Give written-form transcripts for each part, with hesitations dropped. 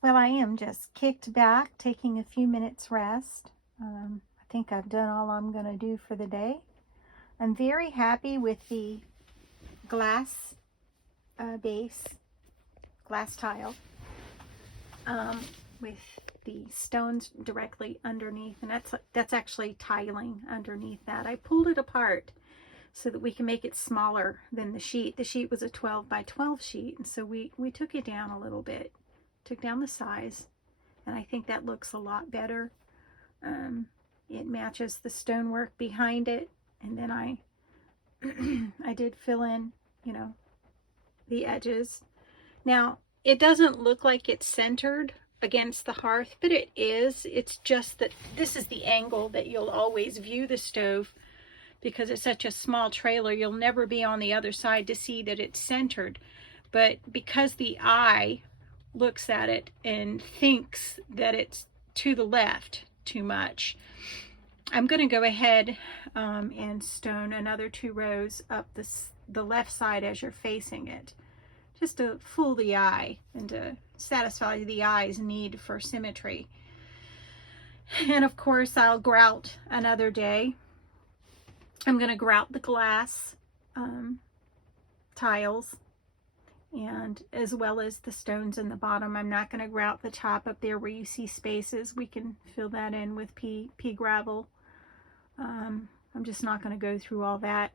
Well, I am just kicked back, taking a few minutes rest. I think I've done all I'm going to do for the day. I'm very happy with the glass base, glass tile, um, with the stones directly underneath, and that's actually tiling underneath that. I pulled it apart so that we can make it smaller than the sheet. The sheet was a 12 by 12 sheet, and so we took it down a little bit, took down the size, and I think that looks a lot better. It matches the stonework behind it, and then I I did fill in, the edges. Now, it doesn't look like it's centered against the hearth, but it is. It's just that this is the angle that you'll always view the stove, because it's such a small trailer. You'll never be on the other side to see that it's centered. But because the eye looks at it and thinks that it's to the left too much, I'm going to go ahead and stone another 2 rows up the left side as you're facing it, just to fool the eye and to satisfy the eye's need for symmetry. And of course, I'll grout another day. I'm going to grout the glass tiles, and as well as the stones in the bottom. I'm not going to grout the top up there where you see spaces. We can fill that in with pea gravel. I'm just not going to go through all that.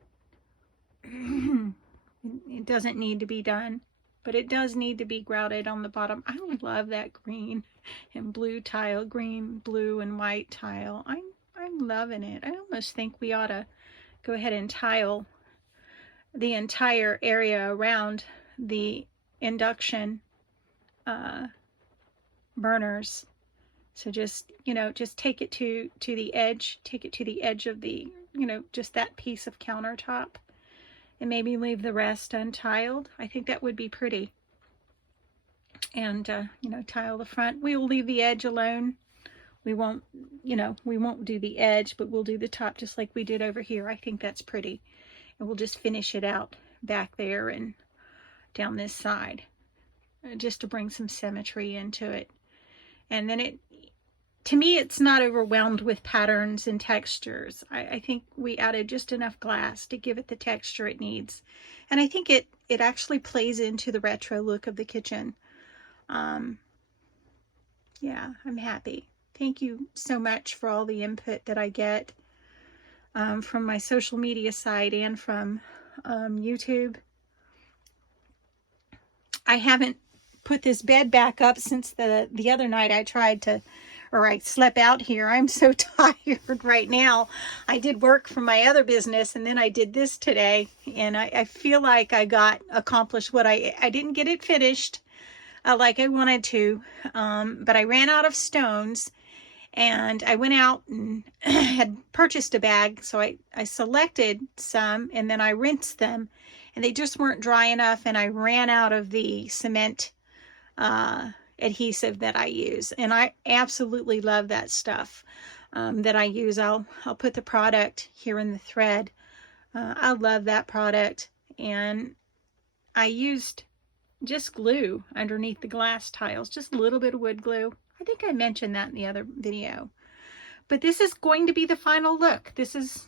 It doesn't need to be done, but it does need to be grouted on the bottom. I love that green and blue tile, green, blue, and white tile. I'm loving it. I almost think we ought to go ahead and tile the entire area around the induction burners. So just, just take it to the edge, of the, just that piece of countertop, and maybe leave the rest untiled. I think that would be pretty. And, tile the front. We will leave the edge alone. We won't do the edge, but we'll do the top just like we did over here. I think that's pretty. And we'll just finish it out back there and down this side, just to bring some symmetry into it. And then to me, it's not overwhelmed with patterns and textures. I think we added just enough glass to give it the texture it needs. And I think it actually plays into the retro look of the kitchen. Yeah, I'm happy. Thank you so much for all the input that I get from my social media site and from YouTube. I haven't put this bed back up since the other night I slept out here. I'm so tired right now. I did work from my other business, and then I did this today, and I feel like I got accomplished what I didn't get it finished like I wanted to, but I ran out of stones, and I went out and had purchased a bag, so I selected some, and then I rinsed them, and they just weren't dry enough, and I ran out of the cement adhesive that I use, and I absolutely love that stuff that I use. I'll put the product here in the thread. I love that product, and I used just glue underneath the glass tiles, just a little bit of wood glue. I think I mentioned that in the other video. But this is going to be the final look. This is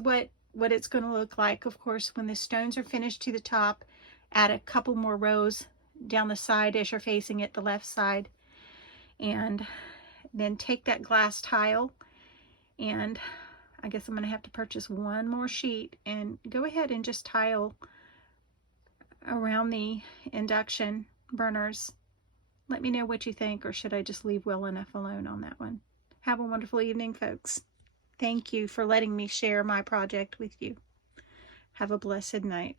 what it's going to look like. Of course, when the stones are finished to the top, add a couple more rows down the side as you're facing it, the left side, and then take that glass tile, and I guess I'm going to have to purchase one more sheet and go ahead and just tile around the induction burners. Let me know what you think, or should I just leave well enough alone on that one? Have a wonderful evening, folks. Thank you for letting me share my project with you. Have a blessed night.